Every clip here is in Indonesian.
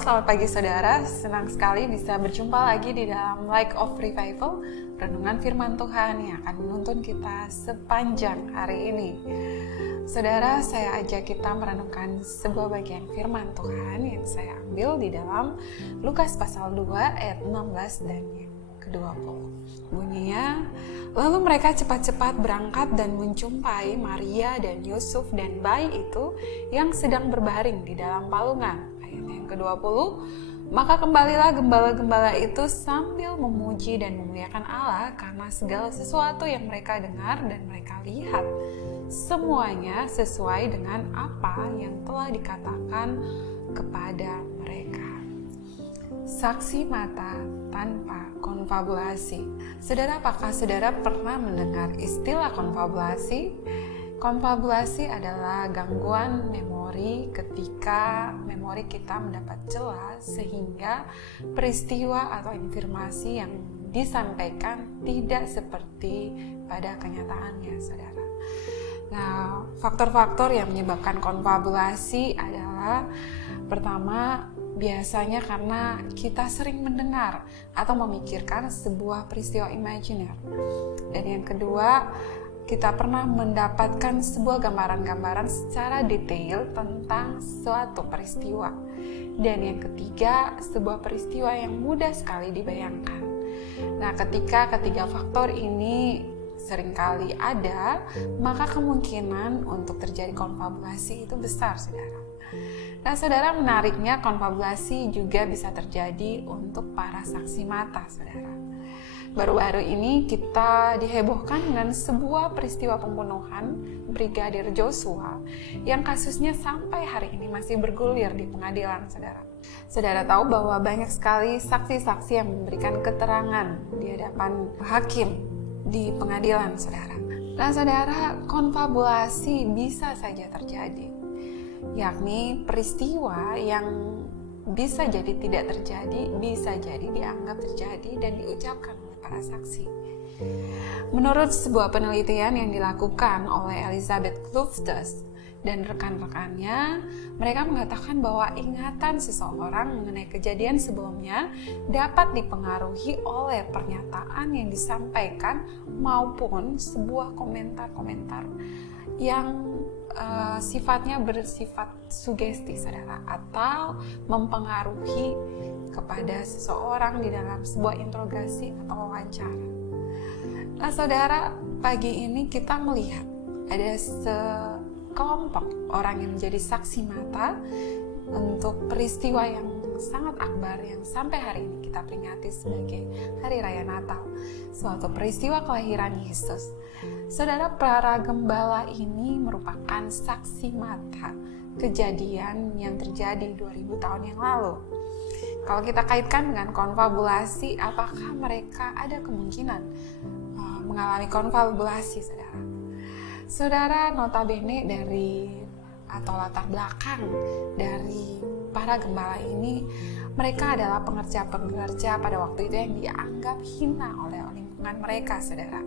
selamat pagi saudara. Senang sekali bisa berjumpa lagi di dalam Light of Revival, renungan firman Tuhan yang akan menuntun kita sepanjang hari ini. Saudara, saya ajak kita merenungkan sebuah bagian firman Tuhan yang saya ambil di dalam Lukas pasal 2 ayat 16 dan yang ke-20. Bunyinya, lalu mereka cepat-cepat berangkat dan menjumpai Maria dan Yusuf dan bayi itu yang sedang berbaring di dalam palungan. Ayat yang ke-20, maka kembalilah gembala-gembala itu sambil memuji dan memuliakan Allah karena segala sesuatu yang mereka dengar dan mereka lihat, semuanya sesuai dengan apa yang telah dikatakan kepada mereka. Saksi mata tanpa konfabulasi. Saudara, apakah saudara pernah mendengar istilah konfabulasi? Konfabulasi adalah gangguan memori ketika memori kita mendapat celah sehingga peristiwa atau informasi yang disampaikan tidak seperti pada kenyataannya, saudara. Nah, faktor-faktor yang menyebabkan konfabulasi adalah pertama, biasanya karena kita sering mendengar atau memikirkan sebuah peristiwa imajiner. Dan yang kedua, kita pernah mendapatkan sebuah gambaran-gambaran secara detail tentang suatu peristiwa. Dan yang ketiga, sebuah peristiwa yang mudah sekali dibayangkan. Nah, ketika ketiga faktor ini seringkali ada, maka kemungkinan untuk terjadi konfabulasi itu besar, saudara. Nah, saudara, menariknya konfabulasi juga bisa terjadi untuk para saksi mata, saudara. Baru-baru ini kita dihebohkan dengan sebuah peristiwa pembunuhan Brigadir Joshua yang kasusnya sampai hari ini masih bergulir di pengadilan, saudara. Saudara tahu bahwa banyak sekali saksi-saksi yang memberikan keterangan di hadapan hakim di pengadilan, saudara. Nah, saudara, konfabulasi bisa saja terjadi, yakni peristiwa yang bisa jadi tidak terjadi, bisa jadi dianggap terjadi dan diucapkan oleh para saksi. Menurut sebuah penelitian yang dilakukan oleh Elizabeth Kluftes dan rekan-rekannya, mereka mengatakan bahwa ingatan seseorang mengenai kejadian sebelumnya dapat dipengaruhi oleh pernyataan yang disampaikan maupun sebuah komentar-komentar yang sifatnya bersifat sugesti, saudara, atau mempengaruhi kepada seseorang di dalam sebuah interogasi atau wawancara. Nah, saudara, pagi ini kita melihat ada sekelompok orang yang menjadi saksi mata untuk peristiwa yang sangat akbar yang sampai hari ini kita peringati sebagai Hari Raya Natal, suatu peristiwa kelahiran Yesus. Saudara, para gembala ini merupakan saksi mata kejadian yang terjadi 2000 tahun yang lalu. Kalau kita kaitkan dengan konfabulasi, apakah mereka ada kemungkinan mengalami konfabulasi, saudara? Saudara, notabene dari atau latar belakang dari para gembala ini, mereka adalah pengerja-pengerja pada waktu itu yang dianggap hina oleh lingkungan mereka, saudara.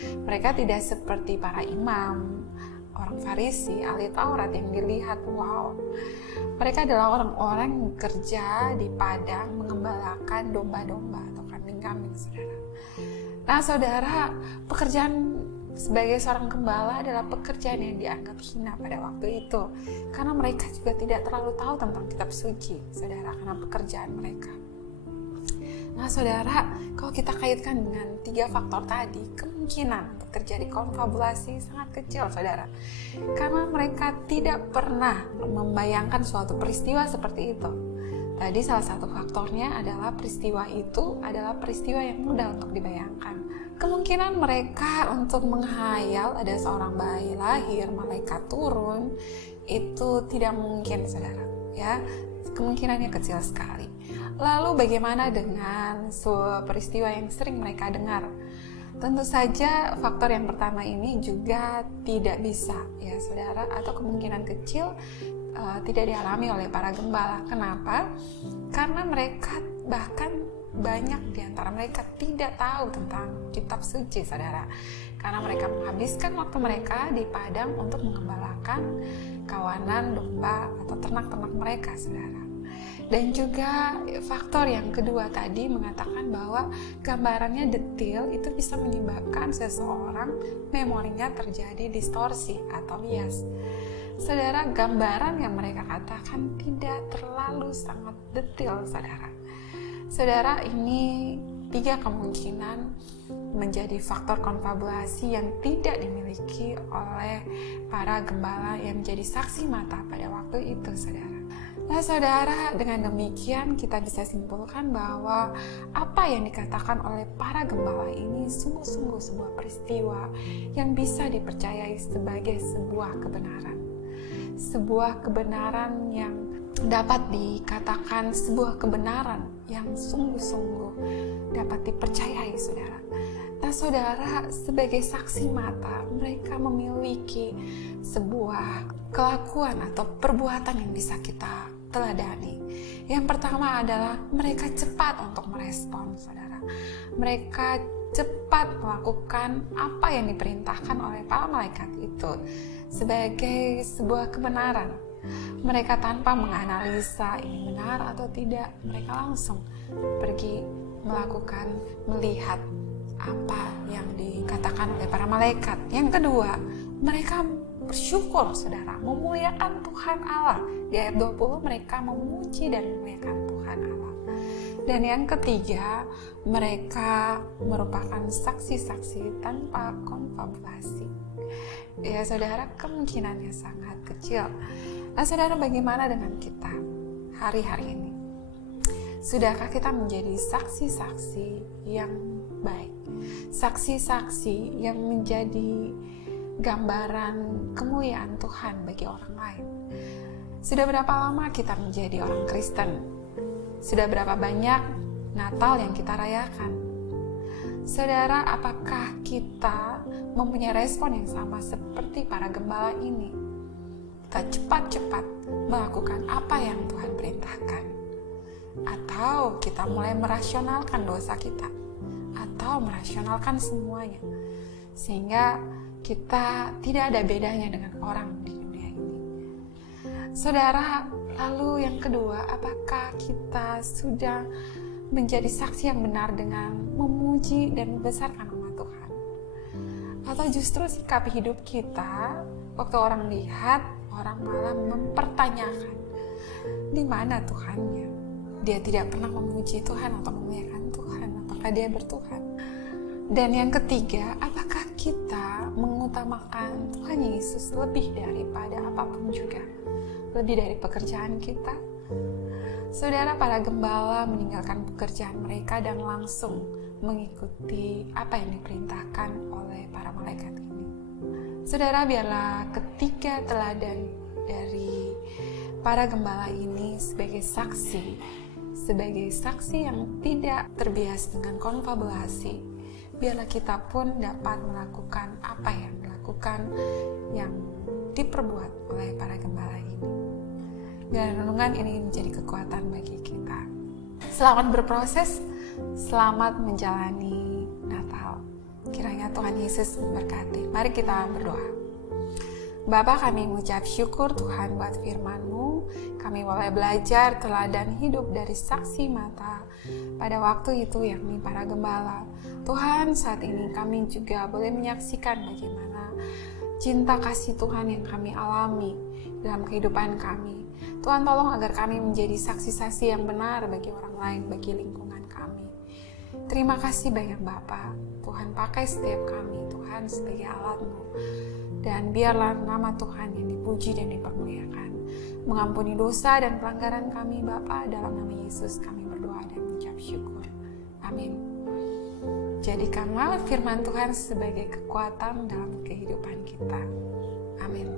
Mereka tidak seperti para imam, orang Farisi, ahli Taurat yang dilihat, wow. Mereka adalah orang-orang yang bekerja di padang mengembalakan domba-domba atau kambing-kambing, saudara. Nah, saudara, pekerjaan sebagai seorang gembala adalah pekerjaan yang dianggap hina pada waktu itu, karena mereka juga tidak terlalu tahu tentang kitab suci, saudara, karena pekerjaan mereka. Nah, saudara, kalau kita kaitkan dengan tiga faktor tadi, kemungkinan untuk terjadi konfabulasi sangat kecil, saudara, karena mereka tidak pernah membayangkan suatu peristiwa seperti itu. Tadi salah satu faktornya adalah peristiwa itu adalah peristiwa yang mudah untuk dibayangkan. Kemungkinan mereka untuk menghayal ada seorang bayi lahir, malaikat turun, itu tidak mungkin, saudara. Ya, kemungkinannya kecil sekali. Lalu bagaimana dengan sebuah peristiwa yang sering mereka dengar? Tentu saja faktor yang pertama ini juga tidak bisa, ya saudara, atau kemungkinan kecil tidak dialami oleh para gembala. Kenapa? Karena mereka bahkan banyak di antara mereka tidak tahu tentang kitab suci, saudara. Karena mereka menghabiskan waktu mereka di padang untuk mengembalakan kawanan domba atau ternak-ternak mereka, saudara. Dan juga faktor yang kedua tadi mengatakan bahwa gambarannya detail itu bisa menyebabkan seseorang memorinya terjadi distorsi atau bias. Saudara, gambaran yang mereka katakan tidak terlalu sangat detail, saudara. Saudara, ini 3 kemungkinan menjadi faktor konfabulasi yang tidak dimiliki oleh para gembala yang menjadi saksi mata pada waktu itu, saudara. Nah, saudara, dengan demikian kita bisa simpulkan bahwa apa yang dikatakan oleh para gembala ini sungguh-sungguh sebuah peristiwa yang bisa dipercayai sebagai sebuah kebenaran. Sebuah kebenaran yang dapat dikatakan sebuah kebenaran yang sungguh-sungguh dapat dipercayai, saudara. Nah, saudara, sebagai saksi mata, mereka memiliki sebuah kelakuan atau perbuatan yang bisa kita teladani. Yang pertama adalah mereka cepat untuk merespon, saudara. Mereka cepat melakukan apa yang diperintahkan oleh para malaikat itu sebagai sebuah kebenaran. Mereka tanpa menganalisa ini benar atau tidak, mereka langsung pergi melakukan, melihat apa yang dikatakan oleh para malaikat. Yang kedua, mereka bersyukur, saudara, memuliakan Tuhan Allah. Di ayat 20 mereka memuji dan memuliakan Tuhan Allah. Dan yang ketiga, mereka merupakan saksi-saksi tanpa konfabulasi. Ya, saudara, kemungkinannya sangat kecil. Nah, saudara, bagaimana dengan kita hari-hari ini? Sudahkah kita menjadi saksi-saksi yang baik? Saksi-saksi yang menjadi gambaran kemuliaan Tuhan bagi orang lain. Sudah berapa lama kita menjadi orang Kristen? Sudah berapa banyak Natal yang kita rayakan? Saudara, apakah kita mempunyai respon yang sama seperti para gembala ini? Kita cepat-cepat melakukan apa yang Tuhan perintahkan? Atau kita mulai merasionalkan dosa kita? Atau merasionalkan semuanya? Sehingga kita tidak ada bedanya dengan orang di dunia ini. Saudara, lalu yang kedua, apakah kita sudah menjadi saksi yang benar dengan memuji dan membesarkan nama Tuhan? Atau justru sikap hidup kita, waktu orang lihat, orang malah mempertanyakan, di mana Tuhannya? Dia tidak pernah memuji Tuhan atau memuliakan Tuhan, apakah dia bertuhan? Dan yang ketiga, apakah kita mengutamakan Tuhan Yesus lebih daripada apapun juga? Lebih dari pekerjaan kita? Saudara, para gembala meninggalkan pekerjaan mereka dan langsung mengikuti apa yang diperintahkan oleh para malaikat ini. Saudara, biarlah ketiga teladan dari para gembala ini sebagai saksi yang tidak terbias dengan konfabulasi. Biarlah kita pun dapat melakukan apa yang dilakukan, yang diperbuat oleh para gembala ini. Dan renungan ini menjadi kekuatan bagi kita. Selamat berproses, selamat menjalani Natal. Kiranya Tuhan Yesus memberkati. Mari kita berdoa. Bapa, kami mengucap syukur Tuhan buat firman-Mu. Kami boleh belajar teladan hidup dari saksi mata pada waktu itu, yakni para gembala. Tuhan, saat ini kami juga boleh menyaksikan bagaimana cinta kasih Tuhan yang kami alami dalam kehidupan kami. Tuhan, tolong agar kami menjadi saksi-saksi yang benar bagi orang lain, bagi lingkungan kami. Terima kasih banyak Bapa. Tuhan, pakai setiap kami, Tuhan, sebagai alat-Mu. Dan biarlah nama Tuhan yang dipuji dan dipermuliakan. Mengampuni dosa dan pelanggaran kami, Bapa. Dalam nama Yesus kami berdoa dan mengucap syukur. Amin. Jadikanlah firman Tuhan sebagai kekuatan dalam kehidupan kita. Amin.